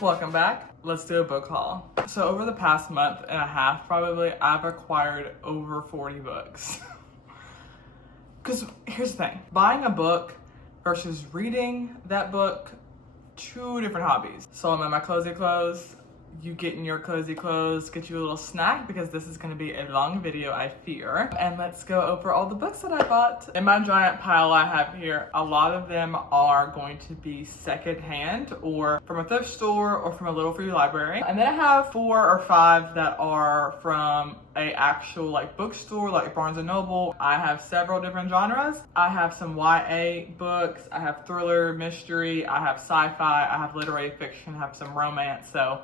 Welcome back. Let's do a book haul. So over the past month and a half, probably, I've acquired over 40 books. Because here's the thing, buying a book versus reading that book, two different hobbies. So I'm in my cozy clothes. You get in your cozy clothes, get you a little snack because this is going to be a long video, I fear. And let's go over all the books that I bought. In my giant pile I have here, a lot of them are going to be secondhand or from a thrift store or from a little free library. And then I have 4 or 5 that are from a actual like bookstore like Barnes & Noble. I have several different genres. I have some YA books, I have thriller, mystery, I have sci-fi, I have literary fiction, I have some romance. So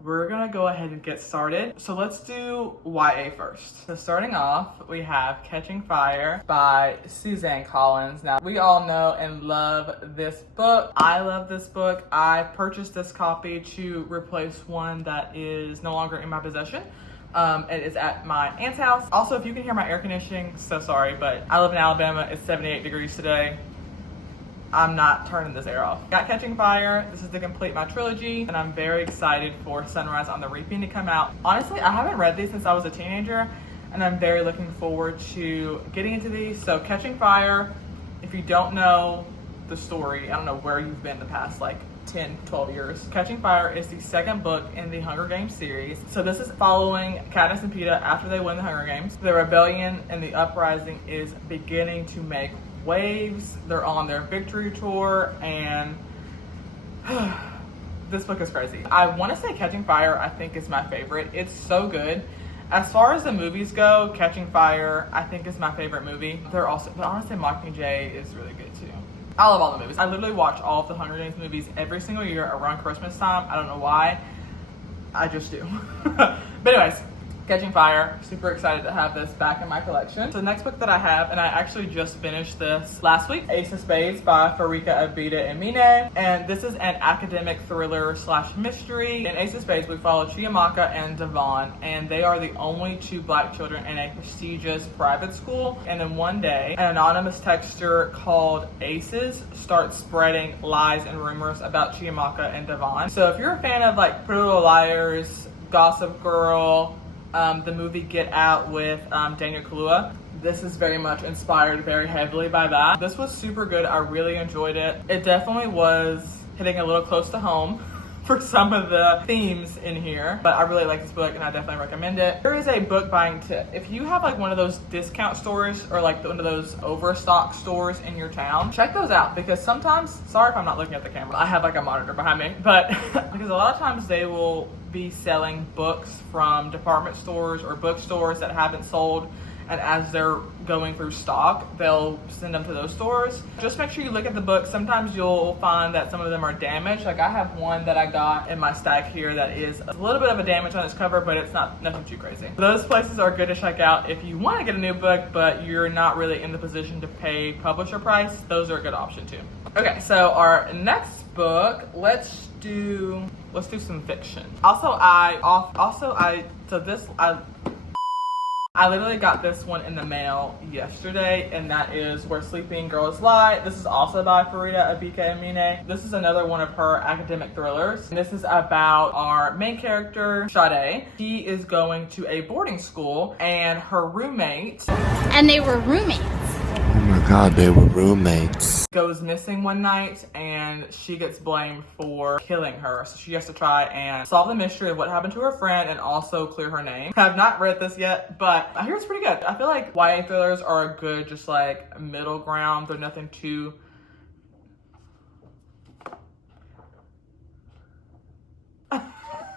we're gonna go ahead and get started. So let's do YA first. So starting off, we have Catching Fire by Suzanne Collins. Now, we all know and love this book. I love this book. I purchased this copy to replace one that is no longer in my possession. It is at my aunt's house. Also, if you can hear my air conditioning, so sorry, but I live in Alabama. It's 78 degrees today. I'm not turning this air off. Got Catching Fire. This is to complete my trilogy, and I'm very excited for Sunrise on the Reaping to come out. Honestly, I haven't read these since I was a teenager, and I'm very looking forward to getting into these. So Catching Fire, if you don't know the story, I don't know where you've been the past like 10, 12 years. Catching Fire is the second book in the Hunger Games series. So this is following Katniss and Peeta after they win the Hunger Games. The rebellion and the uprising is beginning to make waves. They're on their victory tour, and this book is crazy. I want to say Catching Fire I think is my favorite. It's so good. As far as the movies go, Catching Fire I think is my favorite movie. But honestly, Mockingjay is really good too. I love all the movies. I literally watch all of the Hunger Games movies every single year around Christmas time. I don't know why. I just do. But anyways, Catching Fire, super excited to have this back in my collection. So the next book that I have, and I actually just finished this last week, Ace of Spades by Farika Abida and Mine. And this is an academic thriller slash mystery. In Ace of Spades, we follow Chiamaka and Devon, and they are the only 2 Black children in a prestigious private school. And then one day, an anonymous texter called Aces starts spreading lies and rumors about Chiamaka and Devon. So if you're a fan of like Pretty Little Liars, Gossip Girl, the movie Get Out with Daniel Kaluuya, this is very much inspired very heavily by that. This was super good. I really enjoyed it. It definitely was hitting a little close to home for some of the themes in here, but I really like this book and I definitely recommend it. There is a book buying tip. If you have like one of those discount stores or like one of those overstock stores in your town, check those out, because sometimes, sorry if I'm not looking at the camera, I have like a monitor behind me, but because a lot of times they will be selling books from department stores or bookstores that haven't sold, and as they're going through stock, they'll send them to those stores. Just make sure you look at the book. Sometimes you'll find that some of them are damaged. Like I have one that I got in my stack here that is a little bit of a damage on its cover, but it's nothing too crazy. Those places are good to check out if you want to get a new book, but you're not really in the position to pay publisher price. Those are a good option too. Okay, so our next book, let's do some fiction. I literally got this one in the mail yesterday, and that is Where Sleeping Girls Lie. This is also by Farida Abika Amine. This is another one of her academic thrillers. And this is about our main character, Sade. She is going to a boarding school, and her roommate... And they were roommates. Oh my God, they were roommates. Goes missing one night, and she gets blamed for killing her. So she has to try and solve the mystery of what happened to her friend and also clear her name. I have not read this yet, but I hear it's pretty good. I feel like YA thrillers are a good, just like middle ground. They're nothing too...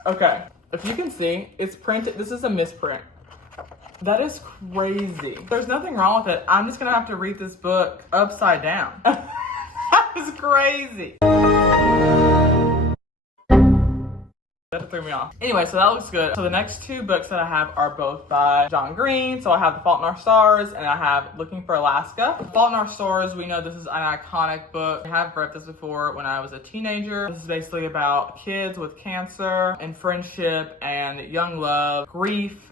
Okay, if you can see, it's printed. This is a misprint. That is crazy. There's nothing wrong with it. I'm just gonna have to read this book upside down. That is crazy. That threw me off. Anyway, so that looks good. So the next 2 books that I have are both by John Green. So I have The Fault in Our Stars and I have Looking for Alaska. The Fault in Our Stars, we know this is an iconic book. I have read this before when I was a teenager. This is basically about kids with cancer and friendship and young love, grief.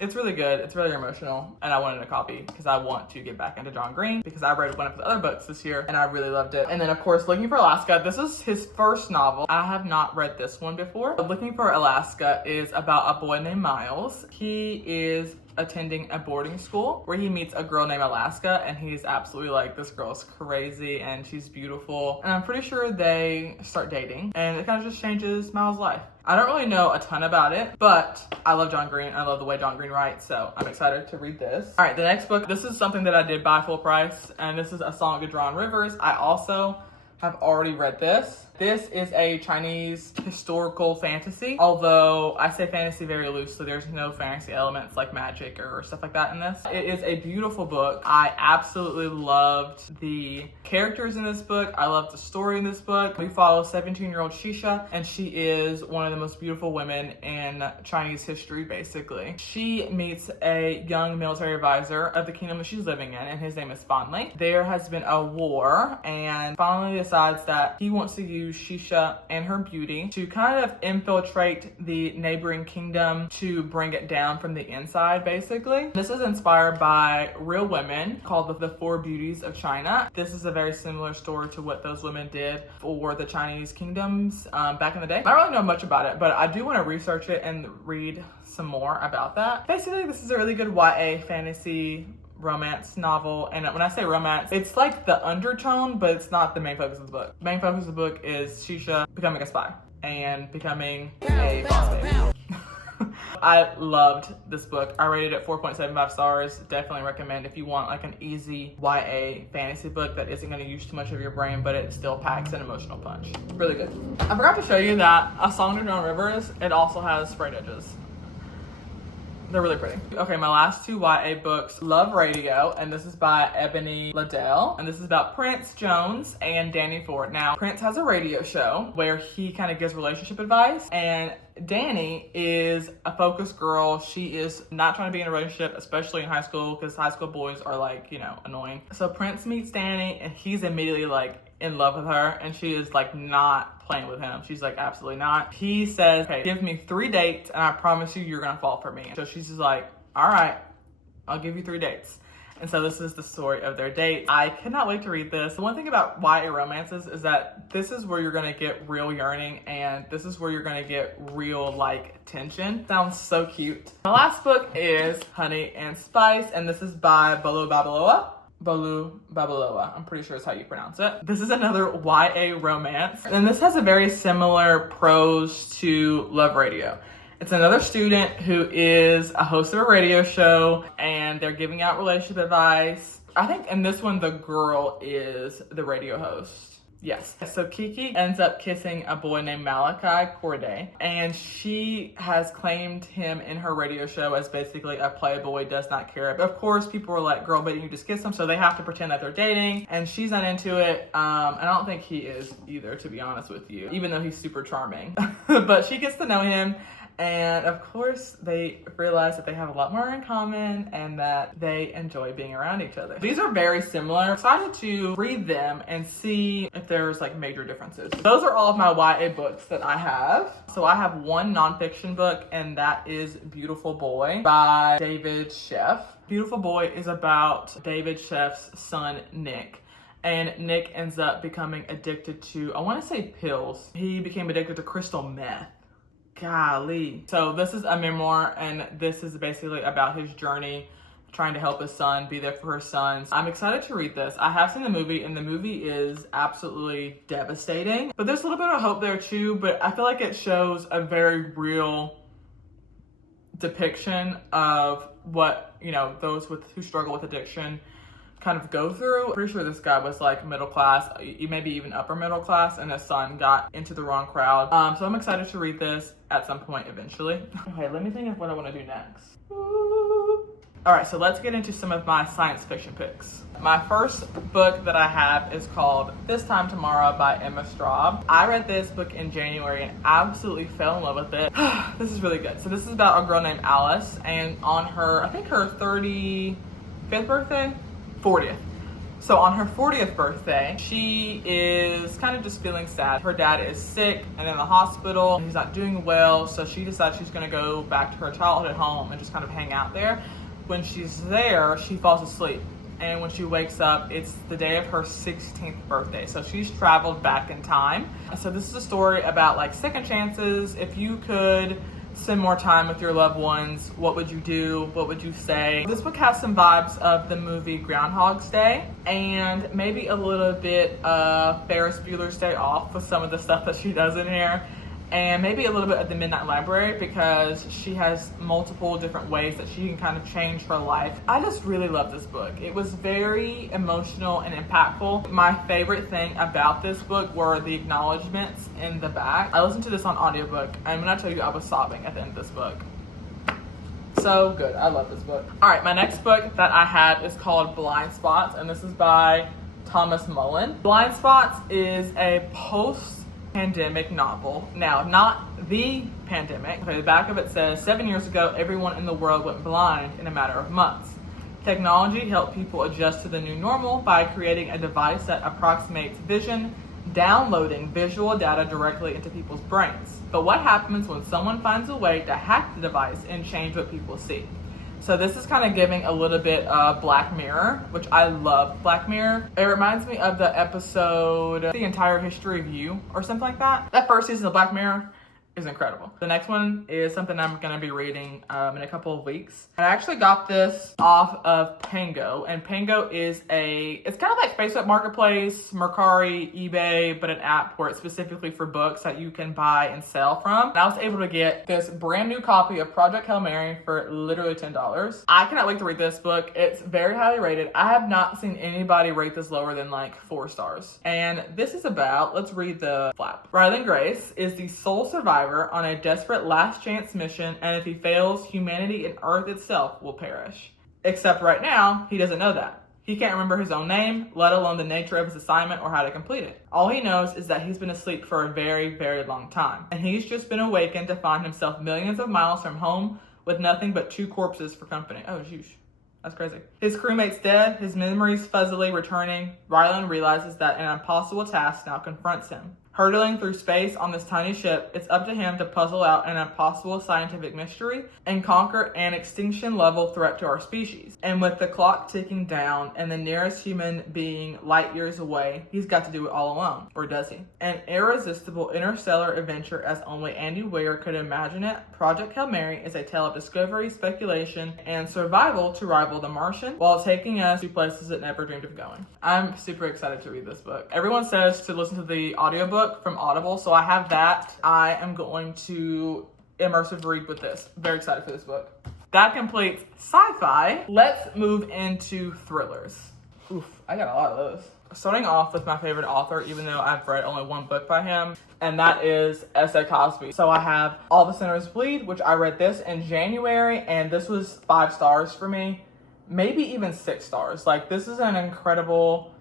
It's really good. It's really emotional, and I wanted a copy because I want to get back into John Green because I read one of the other books this year and I really loved it. And then of course, Looking for Alaska. This is his first novel. I have not read this one before. Looking for Alaska is about a boy named Miles. He is attending a boarding school where he meets a girl named Alaska, and he's absolutely like, this girl's crazy and she's beautiful. And I'm pretty sure they start dating, and it kind of just changes Miles' life. I don't really know a ton about it, but I love John Green. I love the way John Green writes, so I'm excited to read this. All right, the next book, this is something that I did buy full price, and this is A Song of Drawn Rivers. I also have already read this. This is a Chinese historical fantasy, although I say fantasy very loosely. There's no fantasy elements like magic or stuff like that in this. It is a beautiful book. I absolutely loved the characters in this book. I loved the story in this book. We follow 17-year-old Shisha, and she is one of the most beautiful women in Chinese history, basically. She meets a young military advisor of the kingdom that she's living in, and his name is Fanli. There has been a war, and Fanli decides that he wants to use Shisha and her beauty to kind of infiltrate the neighboring kingdom to bring it down from the inside, basically. This is inspired by real women called the Four Beauties of China. This is a very similar story to what those women did for the Chinese kingdoms back in the day. I don't really know much about it, but I do want to research it and read some more about that. Basically, this is a really good YA fantasy romance novel, and when I say romance, it's like the undertone, but it's not the main focus of the book. The main focus of the book is Shisha becoming a spy and becoming a boss baby. I loved this book. I rated it 4.75 stars. Definitely recommend if you want like an easy YA fantasy book that isn't going to use too much of your brain, but it still packs an emotional punch. Really good. I forgot to show you that A Song of Drawn Rivers, it also has sprayed edges. They're really pretty. Okay, my last two YA books, Love Radio, and this is by Ebony Liddell, and this is about Prince Jones and Danny Ford. Now, Prince has a radio show where he kind of gives relationship advice, and Danny is a focused girl. She is not trying to be in a relationship, especially in high school, because high school boys are like, you know, annoying. So Prince meets Danny, and he's immediately like in love with her, and she is like not playing with him. She's like, absolutely not. He says, okay, give me 3 dates and I promise you you're gonna fall for me. So she's just like, all right, I'll give you 3 dates. And so this is the story of their date. I cannot wait to read this. The one thing about YA romances is that this is where you're gonna get real yearning, and this is where you're gonna get real like tension. Sounds so cute. My last book is Honey and Spice, and this is by Bolu Babaloa. I'm pretty sure is how you pronounce it. This is another YA romance, and this has a very similar prose to Love Radio. It's another student who is a host of a radio show, and they're giving out relationship advice. I think in this one, the girl is the radio host. Yes. So Kiki ends up kissing a boy named Malachi Corday, and she has claimed him in her radio show as basically a playboy, does not care. But of course, people are like, girl, but you just kissed him, so they have to pretend that they're dating, and she's not into it. And I don't think he is either, to be honest with you, even though he's super charming. But she gets to know him, and of course, they realize that they have a lot more in common and that they enjoy being around each other. These are very similar. I'm excited to read them and see if there's like major differences. Those are all of my YA books that I have. So I have one nonfiction book, and that is Beautiful Boy by David Sheff. Beautiful Boy is about David Sheff's son, Nick. And Nick ends up becoming addicted to, I want to say pills. He became addicted to crystal meth. Golly. So this is a memoir, and this is basically about his journey trying to help his son, be there for his sons. I'm excited to read this. I have seen the movie, and the movie is absolutely devastating, but there's a little bit of hope there too. But I feel like it shows a very real depiction of what, you know, those who struggle with addiction kind of go through. Pretty sure this guy was like middle class, maybe even upper middle class, and his son got into the wrong crowd. So I'm excited to read this at some point eventually. Okay, let me think of what I want to do next. All right, so let's get into some of my science fiction picks. My first book that I have is called This Time Tomorrow by Emma Straub. I read this book in January and absolutely fell in love with it. This is really good. So this is about a girl named Alice, and on her, I think her 35th birthday? 40th. So on her 40th birthday, she is kind of just feeling sad. Her dad is sick and in the hospital. He's not doing well, so she decides she's gonna go back to her childhood home and just kind of hang out there. When she's there, she falls asleep. And when she wakes up, it's the day of her 16th birthday. So she's traveled back in time. So this is a story about like second chances. If you could spend more time with your loved ones, what would you do? What would you say? This book has some vibes of the movie Groundhog's Day and maybe a little bit of Ferris Bueller's Day Off with some of the stuff that she does in here. And maybe a little bit of the Midnight Library because she has multiple different ways that she can kind of change her life. I just really love this book. It was very emotional and impactful. My favorite thing about this book were the acknowledgments in the back. I listened to this on audiobook, and when I tell you I was sobbing at the end of this book. So good. I love this book. All right, my next book that I have is called Blind Spots, and this is by Thomas Mullen. Blind Spots is a post-pandemic novel. Now, not the pandemic. Okay, the back of it says, 7 years ago, everyone in the world went blind in a matter of months. Technology helped people adjust to the new normal by creating a device that approximates vision, downloading visual data directly into people's brains. But what happens when someone finds a way to hack the device and change what people see? So this is kind of giving a little bit of Black Mirror, which I love Black Mirror. It reminds me of the episode, The Entire History of You, or something like that. That first season of Black Mirror is incredible. The next one is something I'm going to be reading in a couple of weeks. I actually got this off of Pango, and Pango is it's kind of like Facebook Marketplace, Mercari, eBay, but an app where it's specifically for books that you can buy and sell from. And I was able to get this brand new copy of Project Hail Mary for literally $10. I cannot wait to read this book. It's very highly rated. I have not seen anybody rate this lower than like 4 stars. And this is about, let's read the flap. Ryland Grace is the sole survivor on a desperate last chance mission, and if he fails, humanity and Earth itself will perish. Except right now, he doesn't know that. He can't remember his own name, let alone the nature of his assignment or how to complete it. All he knows is that he's been asleep for a very, very long time, and he's just been awakened to find himself millions of miles from home with nothing but 2 corpses for company. Oh, sheesh. That's crazy. His crewmate's dead, his memories fuzzily returning. Ryland realizes that an impossible task now confronts him. Hurtling through space on this tiny ship, it's up to him to puzzle out an impossible scientific mystery and conquer an extinction-level threat to our species. And with the clock ticking down and the nearest human being light years away, he's got to do it all alone. Or does he? An irresistible interstellar adventure as only Andy Weir could imagine it, Project Hail Mary is a tale of discovery, speculation, and survival to rival The Martian, while taking us to places it never dreamed of going. I'm super excited to read this book. Everyone says to listen to the audiobook from Audible, so I have that. I am going to immersive read with this. Very excited for this book. That completes sci-fi. Let's move into thrillers. Oof, I got a lot of those. Starting off with my favorite author, even though I've read only one book by him, and that is S.A. Cosby. So I have All the Sinners Bleed, which I read this in January, and this was 5 stars for me. Maybe even 6 stars. Like, this is an incredible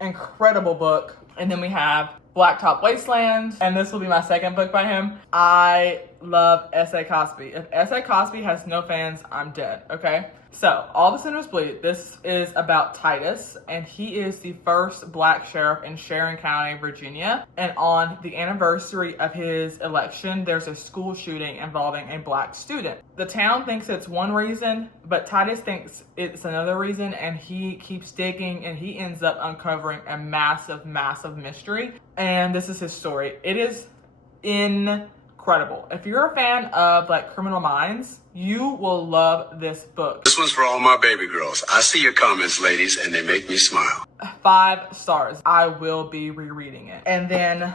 book. And then we have Blacktop Wasteland, and this will be my second book by him. I love S.A. Cosby. If S.A. Cosby has no fans, I'm dead, okay? So, All the Sinners Bleed. This is about Titus, and he is the first Black sheriff in Sharon County, Virginia. And on the anniversary of his election, there's a school shooting involving a Black student. The town thinks it's one reason, but Titus thinks it's another reason, and he keeps digging, and he ends up uncovering a massive, massive mystery. And this is his story. It is incredible. If you're a fan of like Criminal Minds, you will love this book. This one's for all my baby girls. I see your comments, ladies, and they make me smile. 5 stars. I will be rereading it. And then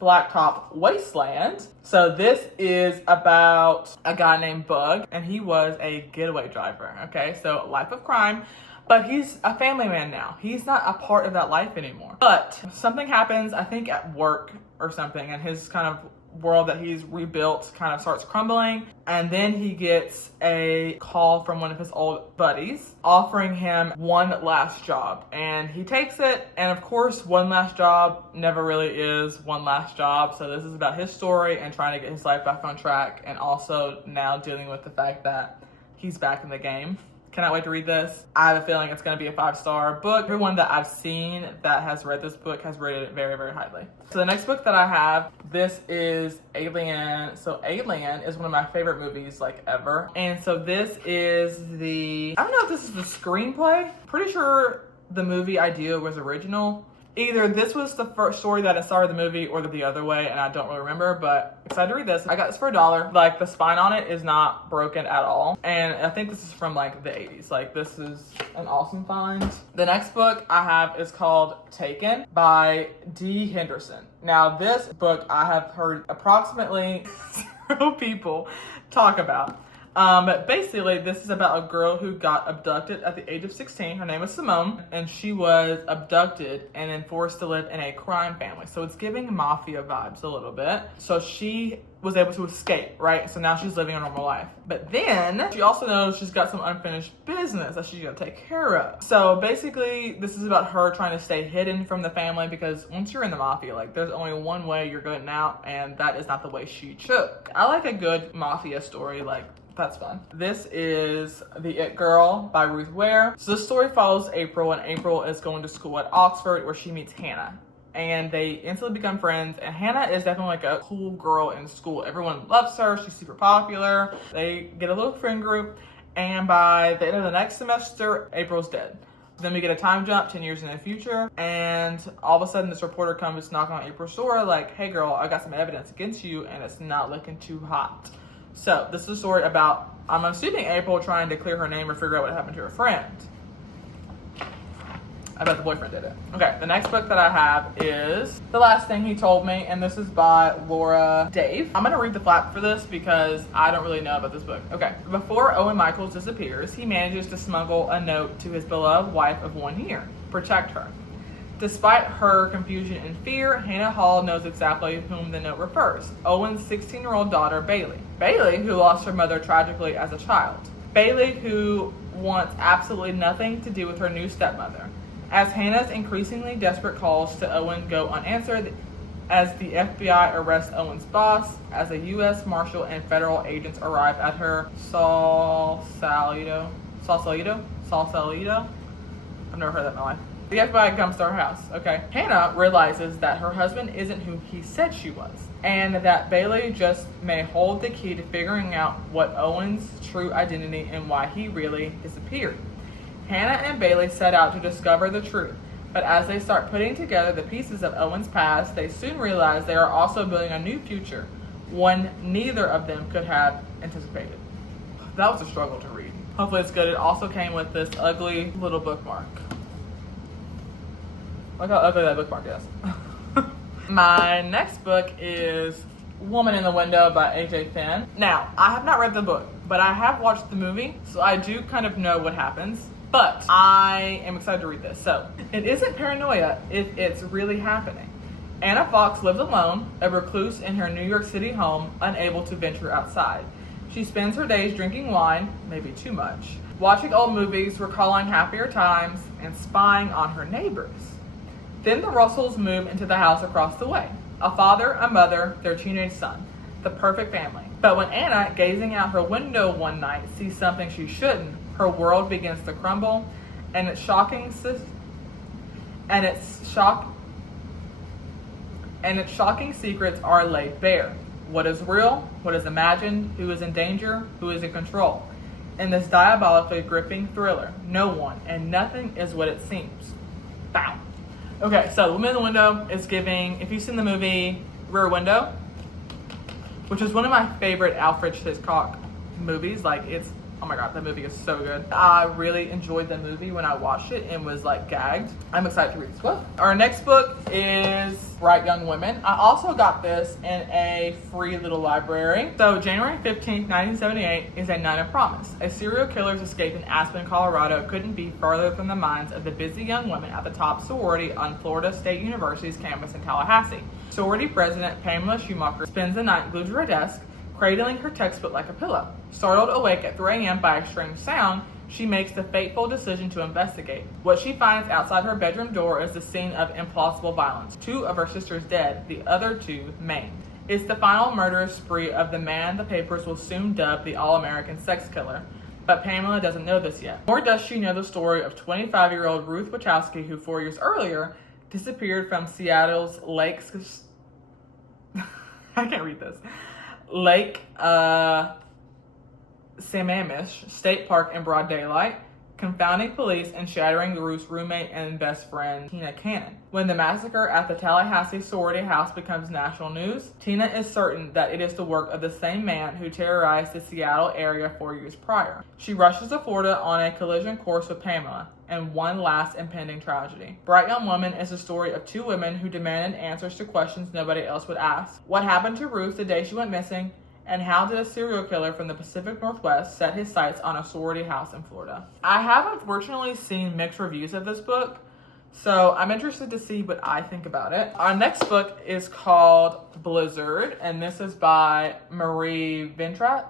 Blacktop Wasteland. So this is about a guy named Bug, and he was a getaway driver. Okay, so life of crime. But he's a family man now. He's not a part of that life anymore. But something happens, I think at work or something, and his kind of world that he's rebuilt kind of starts crumbling. And then he gets a call from one of his old buddies offering him one last job. And he takes it. And of course, one last job never really is one last job. So this is about his story and trying to get his life back on track. And also now dealing with the fact that he's back in the game Cannot wait to read this. I have a feeling it's going to be a 5-star book. Everyone that I've seen that has read this book has rated it very, very highly. So the next book that I have, this is Alien. So Alien is one of my favorite movies like ever. And so this is I don't know if this is the screenplay. Pretty sure the movie idea was original. Either this was the first story that started the movie or the other way, and I don't really remember, but excited to read this. I got this for $1. Like, the spine on it is not broken at all. And I think this is from like the 80s. Like, this is an awesome find. The next book I have is called Taken by D. Henderson. Now, this book I have heard approximately 0 people talk about. But basically, this is about a girl who got abducted at the age of 16. Her name is Simone, and she was abducted and then forced to live in a crime family. So it's giving mafia vibes a little bit. So she was able to escape, right? So now she's living a normal life. But then she also knows she's got some unfinished business that she's gonna take care of. So basically, this is about her trying to stay hidden from the family, because once you're in the mafia, like, there's only one way you're getting out, and that is not the way she took. I like a good mafia story, like, that's fun. This is The It Girl by Ruth Ware. So this story follows April, and April is going to school at Oxford where she meets Hannah. And they instantly become friends, and Hannah is definitely like a cool girl in school. Everyone loves her, she's super popular. They get a little friend group, and by the end of the next semester, April's dead. Then we get a time jump 10 years in the future, and all of a sudden this reporter comes knocking on April's door like, hey girl, I got some evidence against you, and it's not looking too hot. So this is a story about, I'm assuming, April trying to clear her name or figure out what happened to her friend. I bet the boyfriend did it. Okay, the next book that I have is The Last Thing He Told Me, and this is by Laura Dave. I'm gonna read the flap for this because I don't really know about this book. Okay, before Owen Michaels disappears, he manages to smuggle a note to his beloved wife of 1 year. Protect her. Despite her confusion and fear, Hannah Hall knows exactly whom the note refers. Owen's 16-year-old daughter, Bailey. Bailey, who lost her mother tragically as a child. Bailey, who wants absolutely nothing to do with her new stepmother. As Hannah's increasingly desperate calls to Owen go unanswered, as the FBI arrests Owen's boss, as a U.S. Marshal and federal agents arrive at her Sausalito? I've never heard that in my life. The FBI comes to her house, okay? Hannah realizes that her husband isn't who he said she was, and that Bailey just may hold the key to figuring out what Owen's true identity and why he really disappeared. Hannah and Bailey set out to discover the truth, but as they start putting together the pieces of Owen's past, they soon realize they are also building a new future, one neither of them could have anticipated. That was a struggle to read. Hopefully it's good. It also came with this ugly little bookmark. Look how ugly that bookmark is. My next book is Woman in the Window by A.J. Finn. Now, I have not read the book, but I have watched the movie, so I do kind of know what happens. But I am excited to read this. So, it isn't paranoia if it's really happening. Anna Fox lives alone, a recluse in her New York City home, unable to venture outside. She spends her days drinking wine, maybe too much, watching old movies, recalling happier times, and spying on her neighbors. Then the Russells move into the house across the way. A father, a mother, their teenage son. The perfect family. But when Anna, gazing out her window one night, sees something she shouldn't, her world begins to crumble, and its shocking secrets are laid bare. What is real? What is imagined? Who is in danger? Who is in control? In this diabolically gripping thriller, no one and nothing is what it seems. Bow. Okay, so Woman in the Window is giving, if you've seen the movie Rear Window, which is one of my favorite Alfred Hitchcock movies, like, it's, oh my god, that movie is so good. I really enjoyed the movie when I watched it and was like gagged. I'm excited to read this book. Our next book is Bright Young Women. I also got this in a free little library. So January 15th, 1978 is A Night of Promise. A serial killer's escape in Aspen, Colorado couldn't be further from the minds of the busy young women at the top sorority on Florida State University's campus in Tallahassee. Sorority president Pamela Schumacher spends the night glued to her desk, cradling her textbook like a pillow. Startled awake at 3 a.m. by a strange sound, she makes the fateful decision to investigate. What she finds outside her bedroom door is the scene of implausible violence. 2 of her sisters dead, the other 2 maimed. It's the final murderous spree of the man the papers will soon dub the all-American sex killer. But Pamela doesn't know this yet. Nor does she know the story of 25-year-old Ruth Wachowski, who 4 years earlier disappeared from Seattle's Lakes. I can't read this. Lake Sammamish State Park in broad daylight, confounding police and shattering Ruth's roommate and best friend, Tina Cannon. When the massacre at the Tallahassee sorority house becomes national news, Tina is certain that it is the work of the same man who terrorized the Seattle area 4 years prior. She rushes to Florida on a collision course with Pamela and one last impending tragedy. Bright Young Woman is the story of two women who demanded answers to questions nobody else would ask. What happened to Ruth the day she went missing? And how did a serial killer from the Pacific Northwest set his sights on a sorority house in Florida? I have unfortunately seen mixed reviews of this book, so I'm interested to see what I think about it. Our next book is called Blizzard, and this is by Marie Vintras.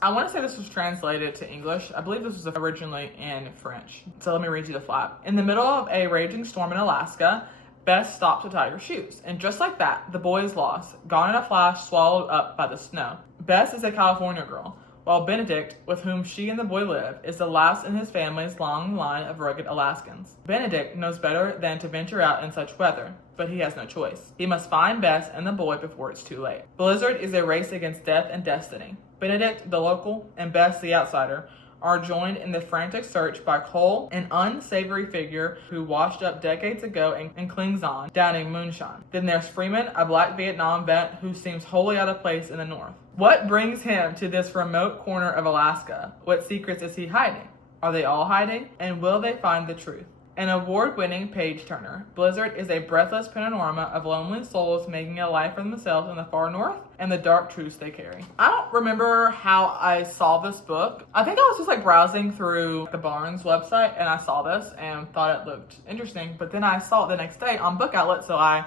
I want to say this was translated to English. I believe this was originally in French. So let me read you the flap. In the middle of a raging storm in Alaska, Bess stopped to tie her shoes, and just like that, the boy is lost, gone in a flash, swallowed up by the snow. Bess is a California girl, while Benedict, with whom she and the boy live, is the last in his family's long line of rugged Alaskans. Benedict knows better than to venture out in such weather, but he has no choice. He must find Bess and the boy before it's too late. Blizzard is a race against death and destiny. Benedict, the local, and Bess, the outsider, are joined in the frantic search by Cole, an unsavory figure who washed up decades ago and clings on, downing moonshine. Then there's Freeman, a black Vietnam vet who seems wholly out of place in the North. What brings him to this remote corner of Alaska? What secrets is he hiding? Are they all hiding? And will they find the truth? An award-winning page-turner, Blizzard is a breathless panorama of lonely souls making a life for themselves in the far north and the dark truths they carry. I don't remember how I saw this book. I think I was just like browsing through the Barnes website and I saw this and thought it looked interesting, but then I saw it the next day on Book Outlet, so I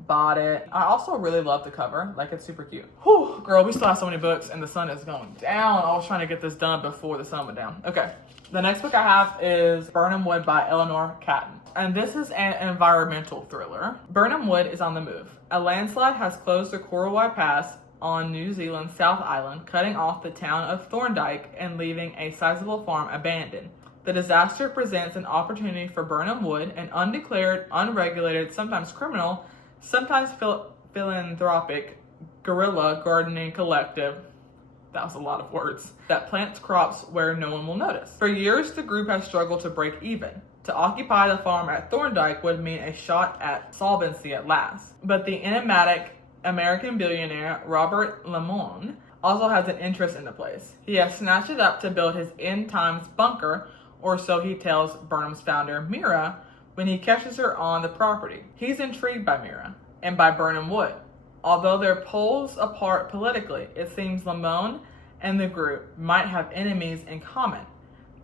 bought it. I also really love the cover. Like, it's super cute. Whew, girl, we still have so many books and the sun is going down. I was trying to get this done before the sun went down. Okay. The next book I have is Birnam Wood by Eleanor Catton. And this is an environmental thriller. Birnam Wood is on the move. A landslide has closed the Coralwai Pass on New Zealand's South Island, cutting off the town of Thorndyke and leaving a sizable farm abandoned. The disaster presents an opportunity for Birnam Wood, an undeclared, unregulated, sometimes criminal, sometimes philanthropic guerrilla gardening collective. That was a lot of words. That plants crops where no one will notice. For years, the group has struggled to break even. To occupy the farm at Thorndyke would mean a shot at solvency at last. But the enigmatic American billionaire Robert Lemon also has an interest in the place. He has snatched it up to build his end times bunker, or so he tells Burnham's founder, Mira, when he catches her on the property. He's intrigued by Mira and by Birnam Wood. Although they're poles apart politically, it seems Lemon and the group might have enemies in common.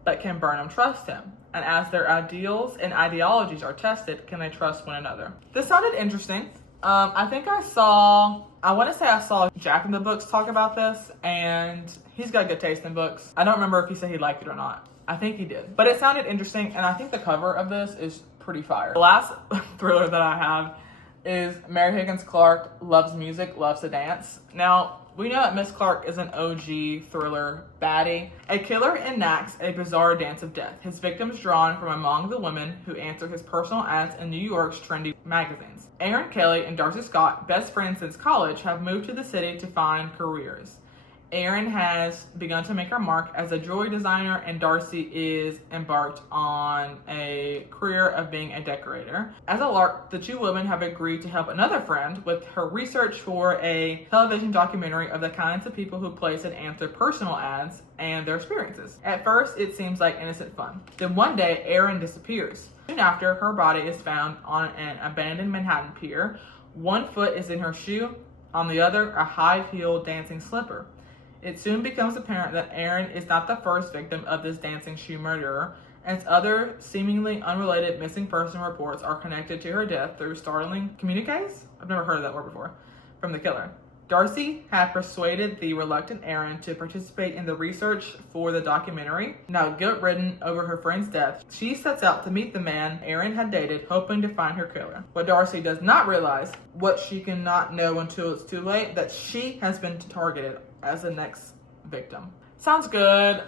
But can Burnham trust him? And as their ideals and ideologies are tested, can they trust one another? This sounded interesting. I want to say I saw Jack in the Books talk about this, and he's got good taste in books. I don't remember if he said he liked it or not. I think he did. But it sounded interesting, and I think the cover of this is pretty fire. The last thriller that I have is Mary Higgins Clark, loves music, loves to dance. Now, we know that Miss Clark is an OG thriller baddie. A killer enacts a bizarre dance of death. His victims drawn from among the women who answer his personal ads in New York's trendy magazines. Aaron Kelly and Darcy Scott, best friends since college, have moved to the city to find careers. Aaron has begun to make her mark as a jewelry designer, and Darcy is embarked on a career of being a decorator. As a lark, the two women have agreed to help another friend with her research for a television documentary of the kinds of people who place and answer personal ads and their experiences. At first, it seems like innocent fun. Then one day, Aaron disappears. Soon after, her body is found on an abandoned Manhattan pier. One foot is in her shoe, on the other, a high-heeled dancing slipper. It soon becomes apparent that Aaron is not the first victim of this dancing shoe murderer, as other seemingly unrelated missing person reports are connected to her death through startling communiques? I've never heard of that word before. From the killer. Darcy had persuaded the reluctant Aaron to participate in the research for the documentary. Now guilt-ridden over her friend's death, she sets out to meet the man Aaron had dated, hoping to find her killer. What Darcy does not realize, what she cannot know until it's too late, that she has been targeted as the next victim. Sounds good.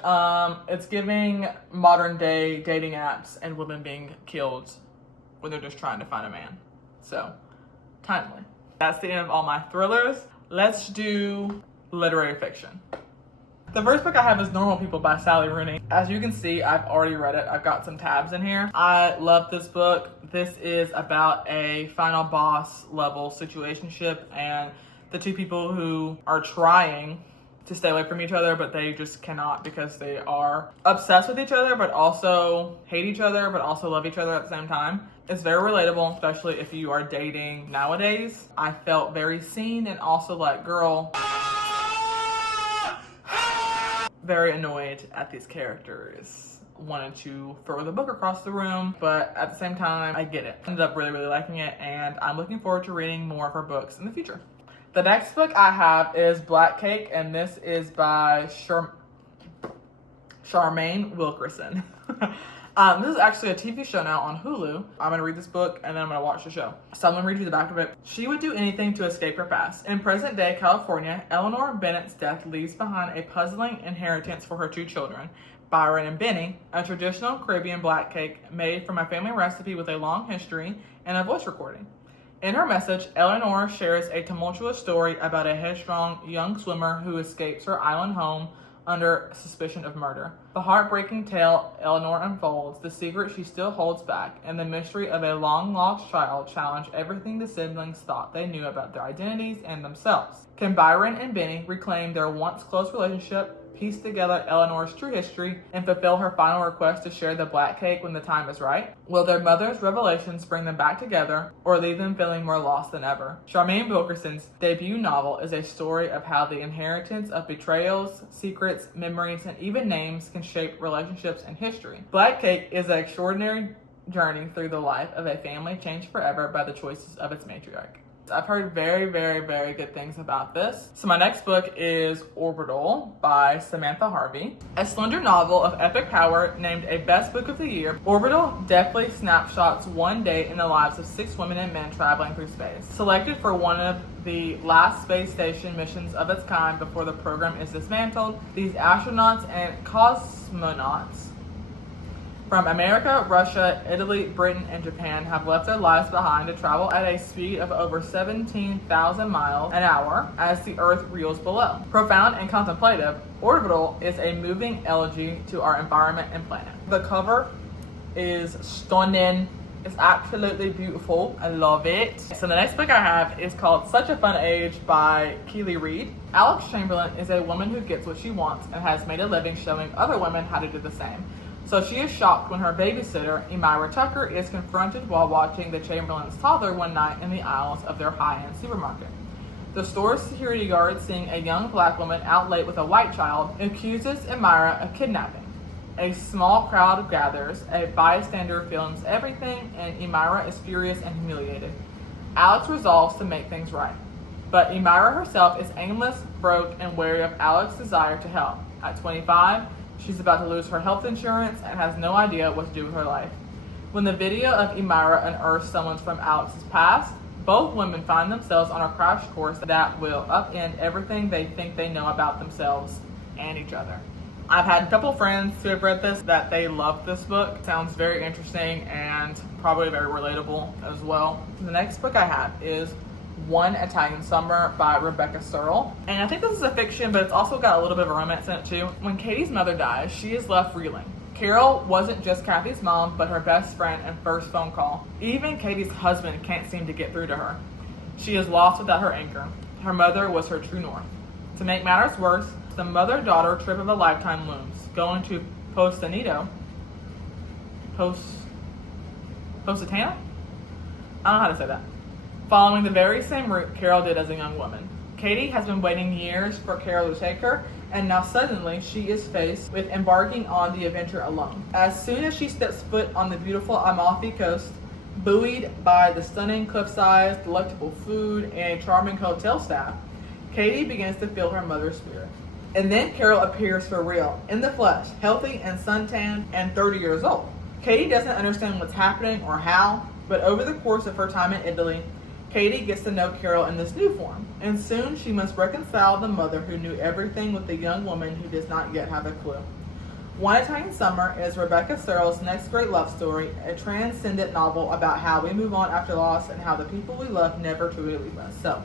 It's giving modern day dating apps and women being killed when they're just trying to find a man. So, timely. That's the end of all my thrillers. Let's do literary fiction. The first book I have is Normal People by Sally Rooney. As you can see, I've already read it. I've got some tabs in here. I love this book. This is about a final boss level situationship and the two people who are trying to stay away from each other, but they just cannot because they are obsessed with each other, but also hate each other, but also love each other at the same time. It's very relatable, especially if you are dating nowadays. I felt very seen and also like, girl, very annoyed at these characters. Wanted to throw the book across the room, but at the same time, I get it. Ended up really, really liking it, and I'm looking forward to reading more of her books in the future. The next book I have is Black Cake, and this is by Charmaine Wilkerson. This is actually a TV show now on Hulu. I'm going to read this book and then I'm going to watch the show. So I'm going to read you the back of it. She would do anything to escape her past. In present-day California, Eleanor Bennett's death leaves behind a puzzling inheritance for her two children, Byron and Benny, a traditional Caribbean black cake made from a family recipe with a long history and a voice recording. In her message, Eleanor shares a tumultuous story about a headstrong young swimmer who escapes her island home under suspicion of murder. The heartbreaking tale Eleanor unfolds, the secret she still holds back, and the mystery of a long-lost child challenge everything the siblings thought they knew about their identities and themselves. Can Byron and Benny reclaim their once close relationship, piece together Eleanor's true history, and fulfill her final request to share the black cake when the time is right? Will their mother's revelations bring them back together, or leave them feeling more lost than ever? Charmaine Wilkerson's debut novel is a story of how the inheritance of betrayals, secrets, memories, and even names can shape relationships and history. Black Cake is an extraordinary journey through the life of a family changed forever by the choices of its matriarch. I've heard very, very, very good things about this. So my next book is Orbital by Samantha Harvey. A slender novel of epic power named a best book of the year, Orbital deftly snapshots one day in the lives of 6 women and men traveling through space. Selected for one of the last space station missions of its kind before the program is dismantled, these astronauts and cosmonauts from America, Russia, Italy, Britain, and Japan have left their lives behind to travel at a speed of over 17,000 miles an hour as the Earth reels below. Profound and contemplative, Orbital is a moving elegy to our environment and planet. The cover is stunning. It's absolutely beautiful. I love it. So the next book I have is called Such a Fun Age by Keely Reid. Alex Chamberlain is a woman who gets what she wants and has made a living showing other women how to do the same. So she is shocked when her babysitter, Emira Tucker, is confronted while watching the Chamberlain's toddler one night in the aisles of their high-end supermarket. The store's security guard, seeing a young black woman out late with a white child, accuses Emira of kidnapping. A small crowd gathers, a bystander films everything, and Emira is furious and humiliated. Alex resolves to make things right. But Emira herself is aimless, broke, and wary of Alex's desire to help. At 25, she's about to lose her health insurance and has no idea what to do with her life. When the video of Emira unearths someone from Alex's past, both women find themselves on a crash course that will upend everything they think they know about themselves and each other. I've had a couple friends who have read this that they love this book. It sounds very interesting and probably very relatable as well. The next book I have is One Italian Summer by Rebecca Searle. And I think this is a fiction, but it's also got a little bit of a romance in it too. When Katie's mother dies, she is left reeling. Carol wasn't just Kathy's mom, but her best friend and first phone call. Even Katie's husband can't seem to get through to her. She is lost without her anchor. Her mother was her true north. To make matters worse, the mother-daughter trip of a lifetime looms. Going to Positano? Positano? I don't know how to say that. Following the very same route Carol did as a young woman. Katie has been waiting years for Carol to take her, and now suddenly she is faced with embarking on the adventure alone. As soon as she steps foot on the beautiful Amalfi Coast, buoyed by the stunning cliffsides, delectable food, and a charming hotel staff, Katie begins to feel her mother's spirit. And then Carol appears for real, in the flesh, healthy and suntanned and 30 years old. Katie doesn't understand what's happening or how, but over the course of her time in Italy, Katie gets to know Carol in this new form, and soon she must reconcile the mother who knew everything with the young woman who does not yet have a clue. One Italian Summer is Rebecca Searle's next great love story, a transcendent novel about how we move on after loss and how the people we love never truly leave us. So,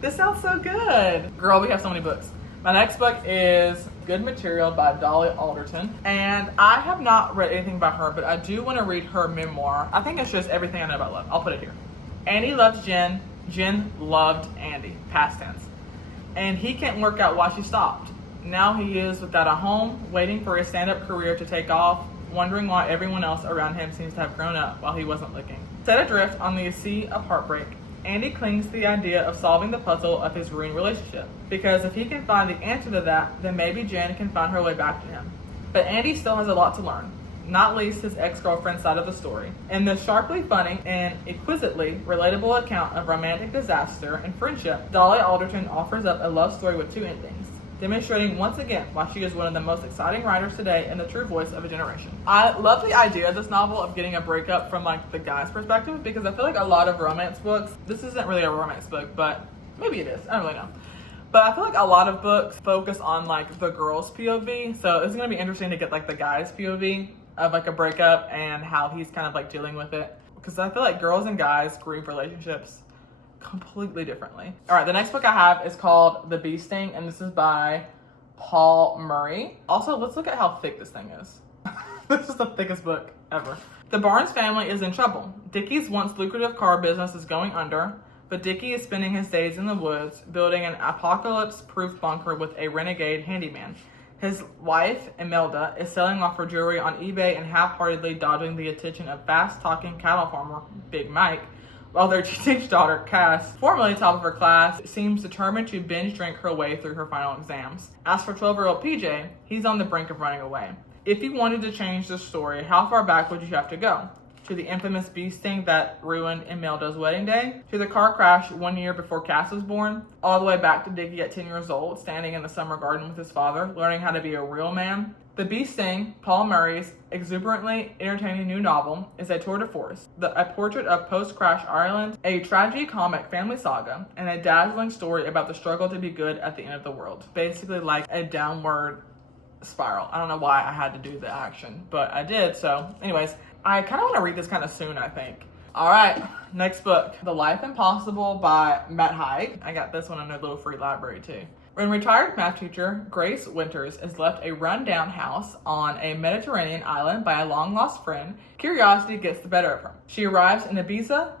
this sounds so good. Girl, we have so many books. My next book is Good Material by Dolly Alderton, and I have not read anything by her, but I do want to read her memoir. I think it's just everything I know about love. I'll put it here. Andy loves Jen. Jen loved Andy. Past tense. And he can't work out why she stopped. Now he is without a home, waiting for his stand-up career to take off, wondering why everyone else around him seems to have grown up while he wasn't looking. Set adrift on the sea of heartbreak, Andy clings to the idea of solving the puzzle of his ruined relationship. Because if he can find the answer to that, then maybe Jen can find her way back to him. But Andy still has a lot to learn, not least his ex-girlfriend's side of the story. In this sharply funny and exquisitely relatable account of romantic disaster and friendship, Dolly Alderton offers up a love story with two endings, demonstrating once again why she is one of the most exciting writers today and the true voice of a generation. I love the idea of this novel of getting a breakup from like the guy's perspective, because I feel like a lot of romance books, this isn't really a romance book, but maybe it is, I don't really know. But I feel like a lot of books focus on like the girl's POV, so it's gonna be interesting to get like the guy's POV of like a breakup and how he's kind of like dealing with it. Because I feel like girls and guys grieve relationships completely differently. All right, the next book I have is called The Bee Sting, and this is by Paul Murray. Also, let's look at how thick this thing is. This is the thickest book ever. The Barnes family is in trouble. Dickie's once lucrative car business is going under, but Dickie is spending his days in the woods building an apocalypse-proof bunker with a renegade handyman. His wife, Imelda, is selling off her jewelry on eBay and half-heartedly dodging the attention of fast-talking cattle farmer Big Mike, while their teenage daughter, Cass, formerly top of her class, seems determined to binge drink her way through her final exams. As for 12-year-old PJ, he's on the brink of running away. If you wanted to change the story, how far back would you have to go? To the infamous bee sting that ruined Imelda's wedding day? To the car crash 1 year before Cass was born? All the way back to Dickie at 10 years old, standing in the summer garden with his father, learning how to be a real man? The Bee Sting, Paul Murray's exuberantly entertaining new novel, is a tour de force, a portrait of post-crash Ireland, a tragi-comic family saga, and a dazzling story about the struggle to be good at the end of the world. Basically like a downward spiral. I don't know why I had to do the action, but I did. So anyways, I kind of want to read this kind of soon, I think. All right, next book, The Life Impossible by Matt Haig. I got this one in a little free library too. When retired math teacher Grace Winters is left a run-down house on a Mediterranean island by a long-lost friend, curiosity gets the better of her. She arrives in Ibiza,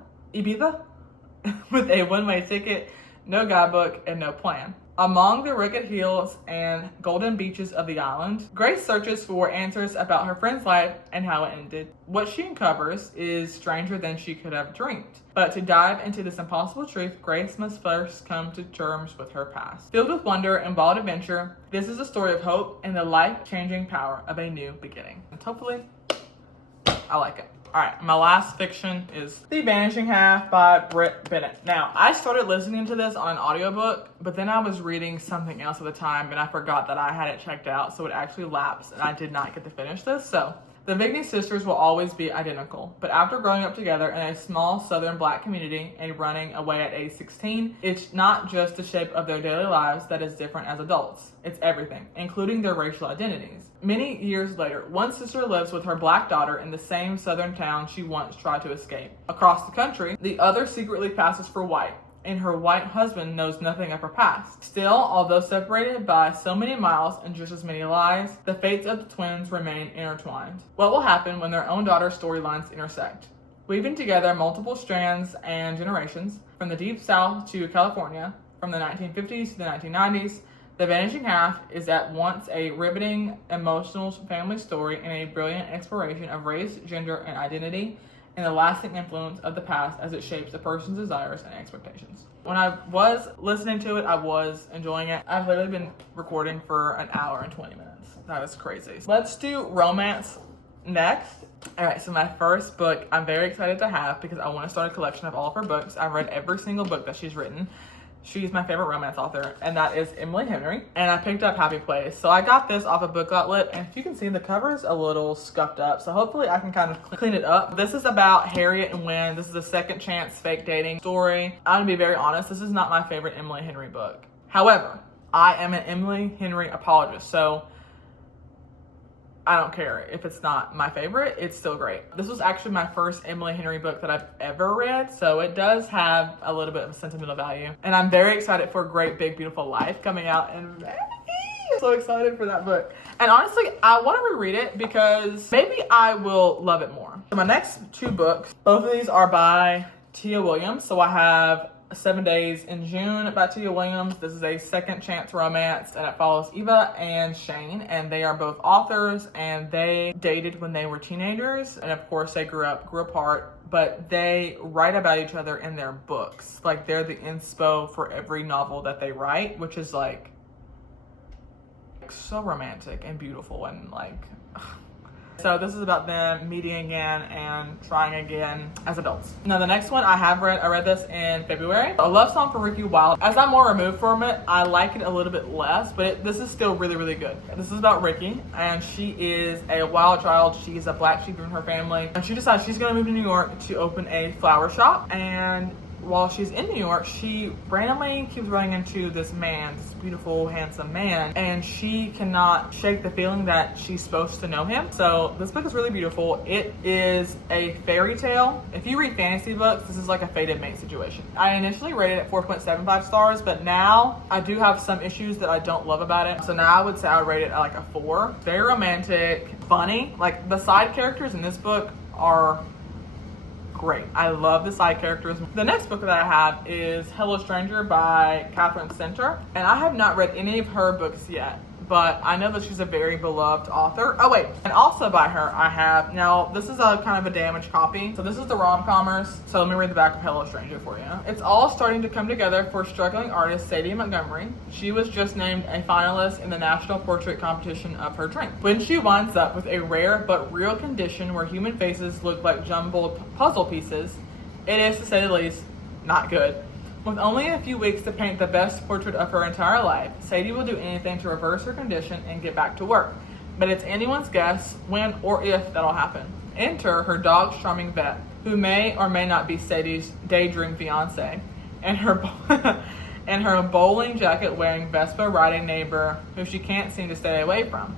with a one-way ticket, no guidebook, and no plan. Among the rugged hills and golden beaches of the island, Grace searches for answers about her friend's life and how it ended. What she uncovers is stranger than she could have dreamed. But to dive into this impossible truth, Grace must first come to terms with her past. Filled with wonder and wild adventure, this is a story of hope and the life-changing power of a new beginning. And hopefully, I like it. All right, my last fiction is The Vanishing Half by Britt Bennett. Now, I started listening to this on an audiobook, but then I was reading something else at the time and I forgot that I had it checked out, so it actually lapsed and I did not get to finish this. So, the Vigney sisters will always be identical, but after growing up together in a small southern black community and running away at age 16, it's not just the shape of their daily lives that is different as adults. It's everything, including their racial identities. Many years later, one sister lives with her black daughter in the same southern town she once tried to escape. Across the country, the other secretly passes for white, and her white husband knows nothing of her past. Still, although separated by so many miles and just as many lies, the fates of the twins remain intertwined. What will happen when their own daughter's storylines intersect? Weaving together multiple strands and generations, from the deep south to California, from the 1950s to the 1990s, The Vanishing Half is at once a riveting, emotional family story and a brilliant exploration of race, gender, and identity, and the lasting influence of the past as it shapes a person's desires and expectations. When I was listening to it, I was enjoying it. I've literally been recording for an hour and 20 minutes. That is crazy. Let's do romance next. All right, so my first book I'm very excited to have because I want to start a collection of all of her books. I've read every single book that she's written. She's my favorite romance author, and that is Emily Henry. And I picked up Happy Place. So I got this off of Book Outlet, and if you can see, the cover is a little scuffed up. So hopefully I can kind of clean it up. This is about Harriet and Wynn. This is a second chance fake dating story. I'm gonna be very honest, this is not my favorite Emily Henry book. However, I am an Emily Henry apologist, so I don't care if it's not my favorite, it's still great. This was actually my first Emily Henry book that I've ever read, so it does have a little bit of a sentimental value. And I'm very excited for Great Big Beautiful Life coming out in May. I'm so excited for that book. And honestly, I want to reread it because maybe I will love it more. So my next two books, both of these are by Tia Williams. So I have 7 Days in June by Tia Williams. This is a second chance romance, and it follows Eva and Shane, and they are both authors, and they dated when they were teenagers, and of course they grew apart, but they write about each other in their books. Like, they're the inspo for every novel that they write, which is like so romantic and beautiful, and like so this is about them meeting again and trying again as adults. Now the next one I read this in February. A Love Song for Ricky Wilde. As I'm more removed from it, I like it a little bit less, but this is still really, really good. This is about Ricky, and she is a wild child. She's a black sheep in her family, and she decides she's gonna move to New York to open a flower shop. And while she's in New York, she randomly keeps running into this man, this beautiful, handsome man, and she cannot shake the feeling that she's supposed to know him. So this book is really beautiful. It is a fairy tale. If you read fantasy books, this is like a fated mate situation. I initially rated it 4.75 stars, but now I do have some issues that I don't love about it. So now I would say I would rate it at like a 4. Very romantic, funny. Like, the side characters in this book are great. I love the side characters. The next book that I have is Hello Stranger by Catherine Center, and I have not read any of her books yet, but I know that she's a very beloved author. Oh wait, and also by her I have, now this is a kind of a damaged copy, so this is the rom-commers. So let me read the back of Hello Stranger for you. It's all starting to come together for struggling artist Sadie Montgomery. She was just named a finalist in the National Portrait Competition of her dream. When she winds up with a rare but real condition where human faces look like jumbled puzzle pieces, it is, to say the least, not good. With only a few weeks to paint the best portrait of her entire life, Sadie will do anything to reverse her condition and get back to work. But it's anyone's guess when or if that'll happen. Enter her dog's charming vet, who may or may not be Sadie's daydream fiance, and her bowling jacket wearing Vespa riding neighbor who she can't seem to stay away from,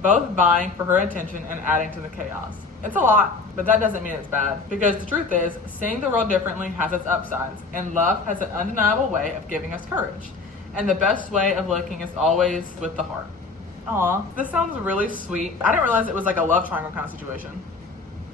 both vying for her attention and adding to the chaos. It's a lot, but that doesn't mean it's bad, because the truth is, seeing the world differently has its upsides, and love has an undeniable way of giving us courage. And the best way of looking is always with the heart. Aw, this sounds really sweet. I didn't realize it was like a love triangle kind of situation.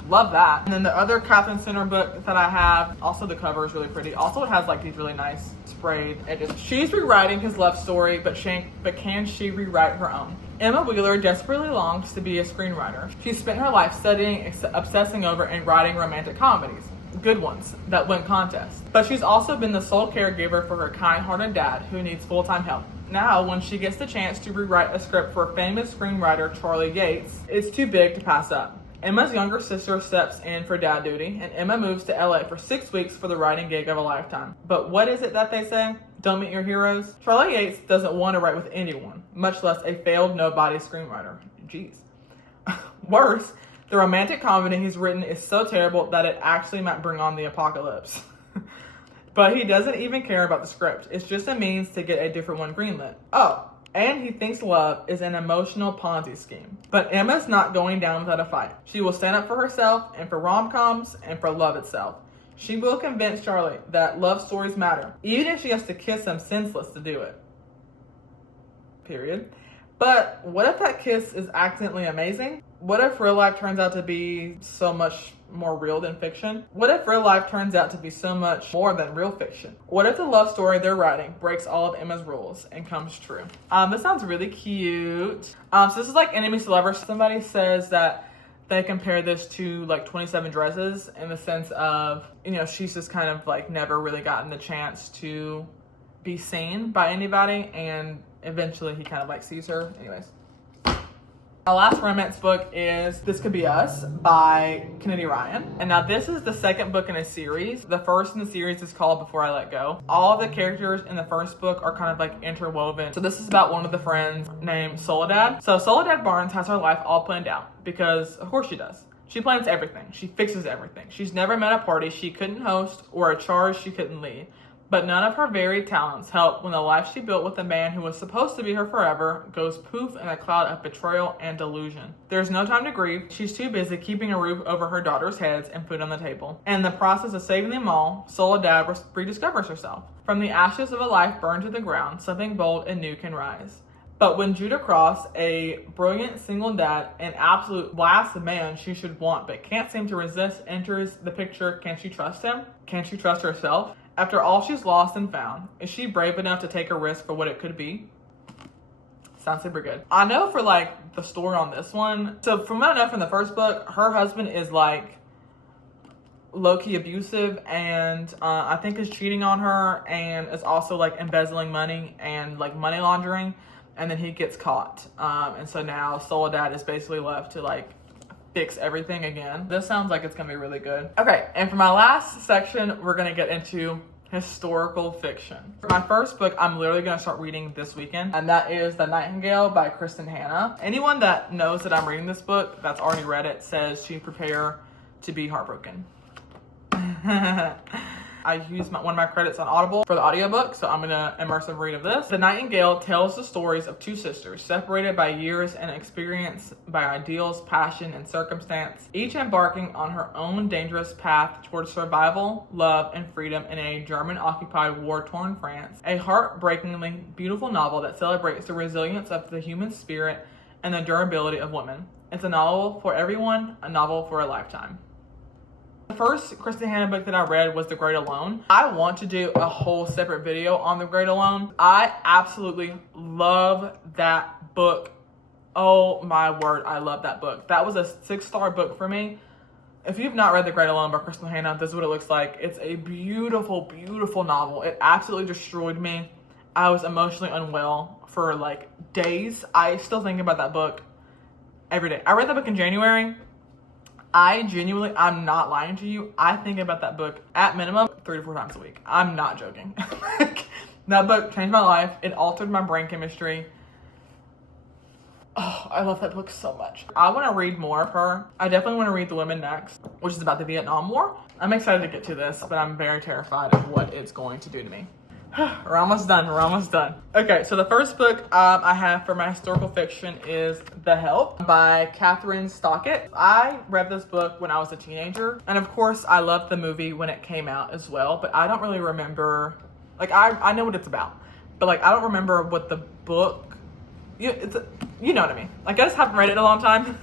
Love that. And then the other Catherine Center book that I have, also the cover is really pretty. Also, it has like these really nice sprayed edges. She's rewriting his love story, but can she rewrite her own? Emma Wheeler desperately longs to be a screenwriter. She's spent her life studying, obsessing over, and writing romantic comedies. Good ones that win contests. But she's also been the sole caregiver for her kind-hearted dad, who needs full-time help. Now, when she gets the chance to rewrite a script for famous screenwriter Charlie Yates, it's too big to pass up. Emma's younger sister steps in for dad duty, and Emma moves to LA for 6 weeks for the writing gig of a lifetime. But what is it that they say? Don't meet your heroes? Charlie Yates doesn't want to write with anyone, much less a failed nobody screenwriter. Jeez. Worse, the romantic comedy he's written is so terrible that it actually might bring on the apocalypse. But he doesn't even care about the script. It's just a means to get a different one greenlit. Oh, and he thinks love is an emotional Ponzi scheme. But Emma's not going down without a fight. She will stand up for herself and for rom-coms and for love itself. She will convince Charlie that love stories matter, even if she has to kiss him senseless to do it. Period. But what if that kiss is accidentally amazing? What if real life turns out to be so much more real than fiction? What if real life turns out to be so much more than real fiction? What if the love story they're writing breaks all of Emma's rules and comes true? This sounds really cute. So this is like enemies to lovers. Somebody says that they compare this to like 27 Dresses in the sense of, you know, she's just kind of like never really gotten the chance to be seen by anybody, and eventually he kind of like sees her. Anyways. My last romance book is This Could Be Us by Kennedy Ryan. And now this is the second book in a series. The first in the series is called Before I Let Go. All of the characters in the first book are kind of like interwoven. So this is about one of the friends named Soledad. So Soledad Barnes has her life all planned out because of course she does. She plans everything. She fixes everything. She's never met a party she couldn't host or a charge she couldn't lead. But none of her varied talents help when the life she built with the man who was supposed to be her forever goes poof in a cloud of betrayal and delusion. There's no time to grieve. She's too busy keeping a roof over her daughter's heads and food on the table. And in the process of saving them all, Soledad rediscovers herself. From the ashes of a life burned to the ground, something bold and new can rise. But when Judah Cross, a brilliant single dad, an absolute last man she should want but can't seem to resist, enters the picture, can she trust him? Can she trust herself? After all she's lost and found, is she brave enough to take a risk for what it could be? Sounds super good. I know for like the story on this one, so from what I know from the first book, her husband is like low-key abusive and I think is cheating on her and is also like embezzling money and like money laundering, and then he gets caught. And so now Soledad is basically left to like fix everything again. This sounds like it's gonna be really good. Okay, and for my last section, we're gonna get into historical fiction. For my first book, I'm literally gonna start reading this weekend, and that is The Nightingale by Kristen Hanna. Anyone that knows that I'm reading this book, that's already read it, says to prepare to be heartbroken. I used one of my credits on Audible for the audiobook, so I'm gonna immersive read of this. The Nightingale tells the stories of two sisters, separated by years and experience by ideals, passion, and circumstance, each embarking on her own dangerous path towards survival, love, and freedom in a German-occupied, war-torn France. A heartbreakingly beautiful novel that celebrates the resilience of the human spirit and the durability of women. It's a novel for everyone, a novel for a lifetime. The first Kristen Hanna book that I read was The Great Alone. I want to do a whole separate video on The Great Alone. I absolutely love that book. Oh my word, I love that book. That was a 6-star book for me. If you've not read The Great Alone by Kristen Hanna, this is what it looks like. It's a beautiful, beautiful novel. It absolutely destroyed me. I was emotionally unwell for like days. I still think about that book every day. I read that book in January. I genuinely, I'm not lying to you, I think about that book at minimum 3 to 4 times a week. I'm not joking. That book changed my life. It altered my brain chemistry. Oh, I love that book so much. I want to read more of her. I definitely want to read The Women Next, which is about the Vietnam War. I'm excited to get to this, but I'm very terrified of what it's going to do to me. We're almost done. Okay, so the first book I have for my historical fiction is The Help by Catherine Stockett. I read this book when I was a teenager, and of course I loved the movie when it came out as well, but I don't really remember, like I know what it's about, but like I don't remember what the book, you know what I mean. Like I just haven't read it in a long time.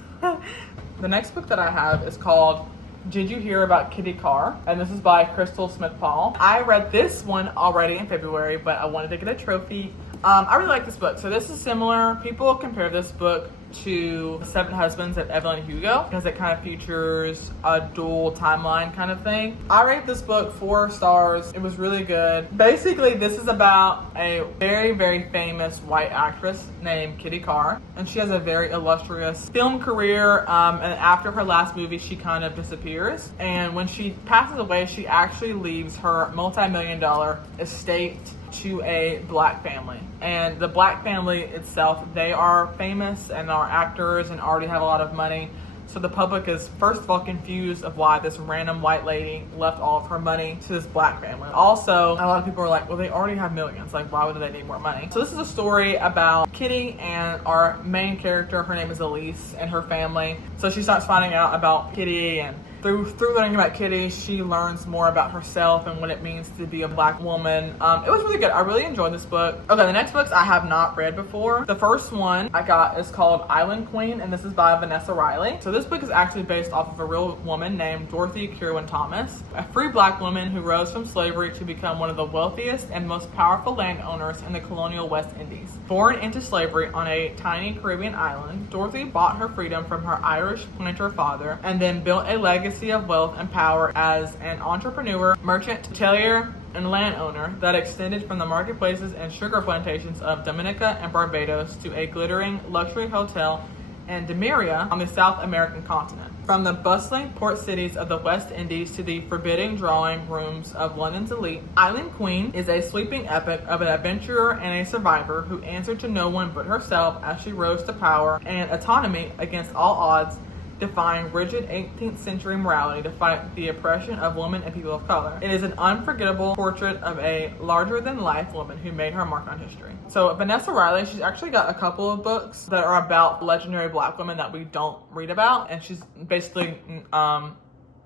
The next book that I have is called Did You Hear About Kitty Carr? And this is by Crystal Smith-Paul. I read this one already in February, but I wanted to get a trophy. I really like this book. So this is similar. People compare this book to Seven Husbands of Evelyn Hugo because it kind of features a dual timeline kind of thing. I rate this book 4 stars. It was really good. Basically, this is about a very, very famous white actress named Kitty Carr, and she has a very illustrious film career. And after her last movie, she kind of disappears. And when she passes away, she actually leaves her multi-million-dollar estate to a black family, and the black family itself, they are famous and are actors and already have a lot of money, so the public is first of all confused of why this random white lady left all of her money to this black family. Also, a lot of people are like, well, they already have millions, like why would they need more money? So this is a story about Kitty and our main character, her name is Elise, and her family. So she starts finding out about Kitty, and through learning about Kitty, she learns more about herself and what it means to be a black woman. It was really good. I really enjoyed this book. Okay, the next books I have not read before. The first one I got is called Island Queen, and this is by Vanessa Riley. So this book is actually based off of a real woman named Dorothy Kirwan Thomas, a free black woman who rose from slavery to become one of the wealthiest and most powerful landowners in the colonial West Indies. Born into slavery on a tiny Caribbean island, Dorothy bought her freedom from her Irish planter father and then built a legacy of wealth and power as an entrepreneur, merchant, hotelier, and landowner that extended from the marketplaces and sugar plantations of Dominica and Barbados to a glittering luxury hotel and Demiria on the South American continent. From the bustling port cities of the West Indies to the forbidding drawing rooms of London's elite, Island Queen is a sweeping epic of an adventurer and a survivor who answered to no one but herself as she rose to power and autonomy against all odds, defying rigid 18th century morality to fight the oppression of women and people of color. It is an unforgettable portrait of a larger-than-life woman who made her mark on history. So Vanessa Riley, she's actually got a couple of books that are about legendary Black women that we don't read about, and she's basically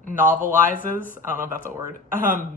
novelizes, I don't know if that's a word,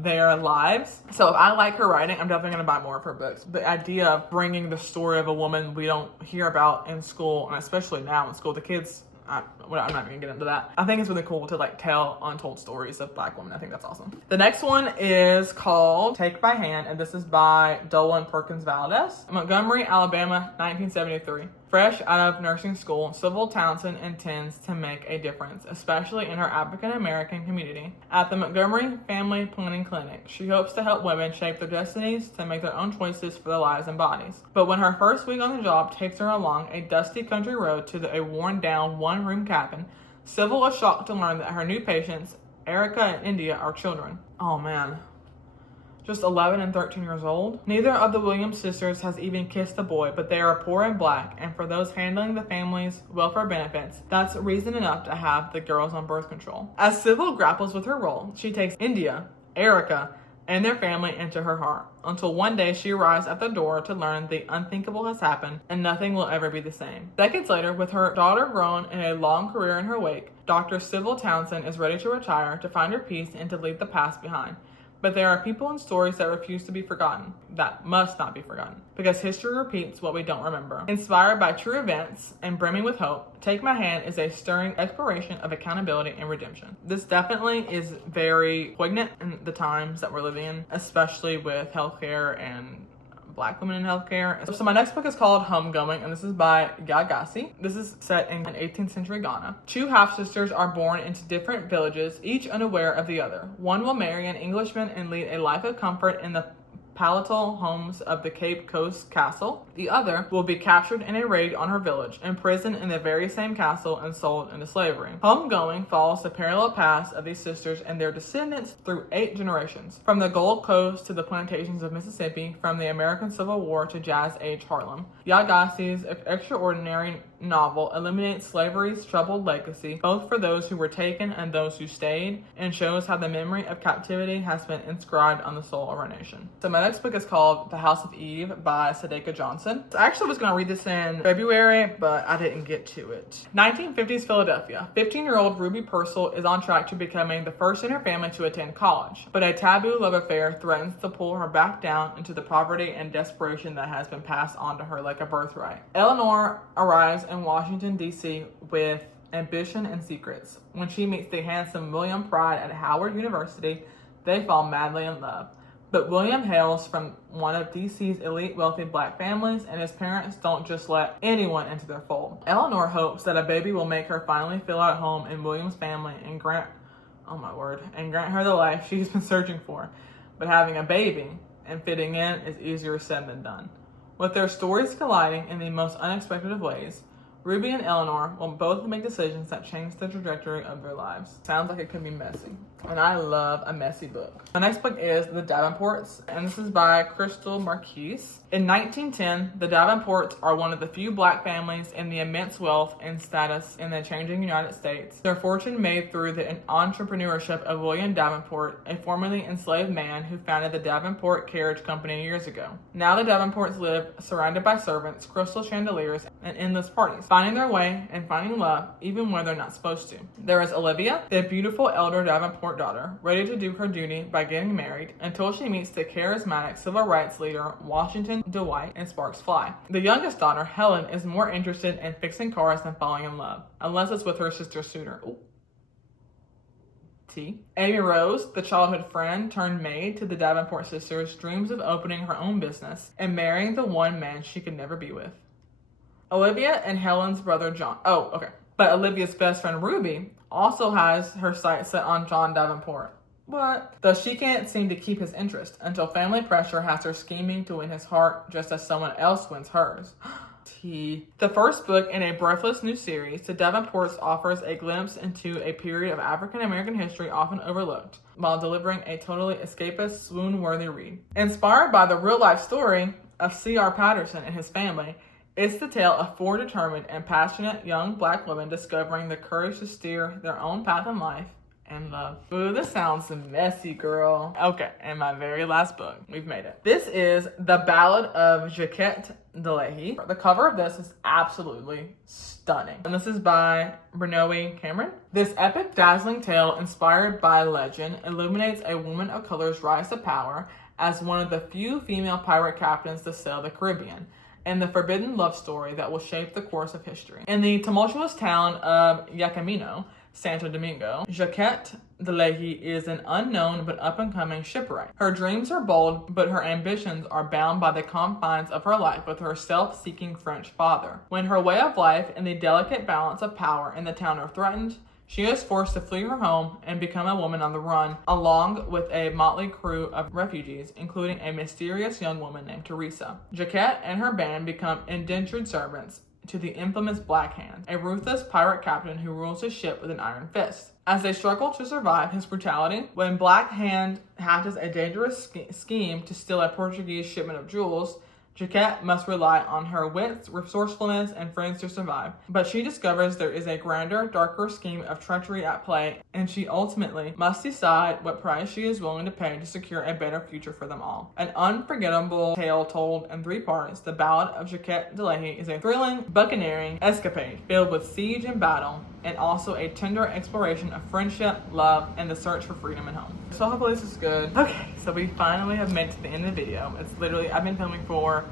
their lives. So if I like her writing, I'm definitely going to buy more of her books. The idea of bringing the story of a woman we don't hear about in school, and especially now in school, the kids, I'm not even gonna get into that. I think it's really cool to like tell untold stories of Black women. I think that's awesome. The next one is called Take by Hand, and this is by Dolan Perkins Valdez. Montgomery, Alabama, 1973. Fresh out of nursing school, Sybil Townsend intends to make a difference, especially in her African American community. At the Montgomery Family Planning Clinic, she hopes to help women shape their destinies to make their own choices for their lives and bodies. But when her first week on the job takes her along a dusty country road to a worn-down one-room cabin, Sybil is shocked to learn that her new patients, Erica and India, are children. Oh man. Just 11 and 13 years old. Neither of the Williams sisters has even kissed a boy, but they are poor and Black, and for those handling the family's welfare benefits, that's reason enough to have the girls on birth control. As Sybil grapples with her role, she takes India, Erica, and their family into her heart, until one day she arrives at the door to learn the unthinkable has happened and nothing will ever be the same. Decades later, with her daughter grown and a long career in her wake, Dr. Sybil Townsend is ready to retire, to find her peace, and to leave the past behind. But there are people and stories that refuse to be forgotten, that must not be forgotten, because history repeats what we don't remember. Inspired by true events and brimming with hope, Take My Hand is a stirring exploration of accountability and redemption. This definitely is very poignant in the times that we're living in, especially with healthcare and Black women in healthcare. So my next book is called Homegoing, and this is by Yagasi. This is set in 18th century Ghana. Two half-sisters are born into different villages, each unaware of the other. One will marry an Englishman and lead a life of comfort in the palatal homes of the Cape Coast castle. The other will be captured in a raid on her village, imprisoned in the very same castle, and sold into slavery. Homegoing follows the parallel paths of these sisters and their descendants through 8 generations, from the Gold Coast to the plantations of Mississippi, from the American Civil War to Jazz Age Harlem. Yagasi's extraordinary novel illuminates slavery's troubled legacy, both for those who were taken and those who stayed, and shows how the memory of captivity has been inscribed on the soul of our nation. So my next book is called The House of Eve by Sadeka Johnson. So I actually was going to read this in February, but I didn't get to it. 1950s Philadelphia. 15-year-old Ruby Purcell is on track to becoming the first in her family to attend college, but a taboo love affair threatens to pull her back down into the poverty and desperation that has been passed on to her like a birthright. Eleanor arrives in Washington, D.C. with ambition and secrets. When she meets the handsome William Pride at Howard University, they fall madly in love. But William hails from one of D.C.'s elite wealthy Black families, and his parents don't just let anyone into their fold. Eleanor hopes that a baby will make her finally feel at home in William's family and grant her the life she's been searching for. But having a baby and fitting in is easier said than done. With their stories colliding in the most unexpected of ways, Ruby and Eleanor will both make decisions that change the trajectory of their lives. Sounds like it could be messy, and I love a messy book. The next book is The Davenports, and this is by Crystal Marquise. In 1910, the Davenports are one of the few Black families in the immense wealth and status in the changing United States. Their fortune made through the entrepreneurship of William Davenport, a formerly enslaved man who founded the Davenport Carriage Company years ago. Now the Davenports live surrounded by servants, crystal chandeliers, and endless parties, finding their way and finding love even where they're not supposed to. There is Olivia, the beautiful elder Davenport daughter, ready to do her duty by getting married until she meets the charismatic civil rights leader Washington Dwight and sparks fly. The youngest daughter, Helen, is more interested in fixing cars than falling in love, unless it's with her sister suitor. Ooh. T. Amy Rose, the childhood friend turned maid to the Davenport sisters, dreams of opening her own business and marrying the one man she could never be with. Olivia and Helen's brother John. Oh, okay. But Olivia's best friend Ruby also has her sights set on John Davenport. What? Though she can't seem to keep his interest until family pressure has her scheming to win his heart just as someone else wins hers. Tea. The first book in a breathless new series, The Davenports offers a glimpse into a period of African American history often overlooked, while delivering a totally escapist, swoon-worthy read. Inspired by the real-life story of C.R. Patterson and his family, it's the tale of 4 determined and passionate young Black women discovering the courage to steer their own path in life and love. Ooh, this sounds messy, girl. Okay, and my very last book. We've made it. This is The Ballad of Jaquette DeLahey. The cover of this is absolutely stunning. And this is by Brenoe Cameron. This epic, dazzling tale inspired by legend illuminates a woman of color's rise to power as one of the few female pirate captains to sail the Caribbean, and the forbidden love story that will shape the course of history. In the tumultuous town of Yacamino, Santo Domingo, Jaquette DeLahey is an unknown but up-and-coming shipwright. Her dreams are bold, but her ambitions are bound by the confines of her life with her self-seeking French father. When her way of life and the delicate balance of power in the town are threatened, she is forced to flee her home and become a woman on the run, along with a motley crew of refugees, including a mysterious young woman named Teresa. Jaquette and her band become indentured servants to the infamous Black Hand, a ruthless pirate captain who rules his ship with an iron fist. As they struggle to survive his brutality, when Black Hand hatches a dangerous scheme to steal a Portuguese shipment of jewels, Jaquette must rely on her wits, resourcefulness, and friends to survive. But she discovers there is a grander, darker scheme of treachery at play, and she ultimately must decide what price she is willing to pay to secure a better future for them all. An unforgettable tale told in 3 parts, The Ballad of Jaquette DeLahey is a thrilling, buccaneering escapade filled with siege and battle, and also a tender exploration of friendship, love, and the search for freedom and home. So hopefully this is good. Okay, so we finally have made it to the end of the video. It's literally, I've been filming for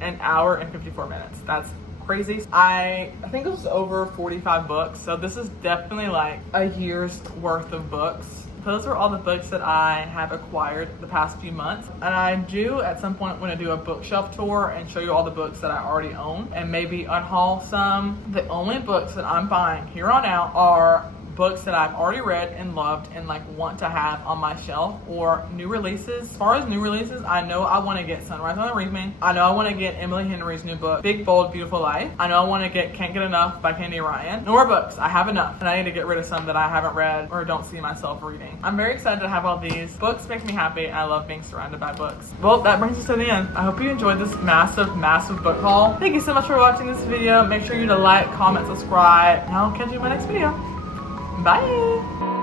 an hour and 54 minutes. That's crazy. I think it was over 45 books, so this is definitely like a year's worth of books. Those are all the books that I have acquired the past few months. And I do at some point want to do a bookshelf tour and show you all the books that I already own and maybe unhaul some. The only books that I'm buying here on out are books that I've already read and loved and like want to have on my shelf, or new releases. As far as new releases, I know I want to get Sunrise on the Reaping. I know I want to get Emily Henry's new book, Big Bold Beautiful Life. I know I want to get Can't Get Enough by Candy Ryan. No more books. I have enough, and I need to get rid of some that I haven't read or don't see myself reading. I'm very excited to have all these. Books make me happy. I love being surrounded by books. Well, that brings us to the end. I hope you enjoyed this massive book haul. Thank you so much for watching this video. Make sure you to like, comment, subscribe, and I'll catch you in my next video. Bye!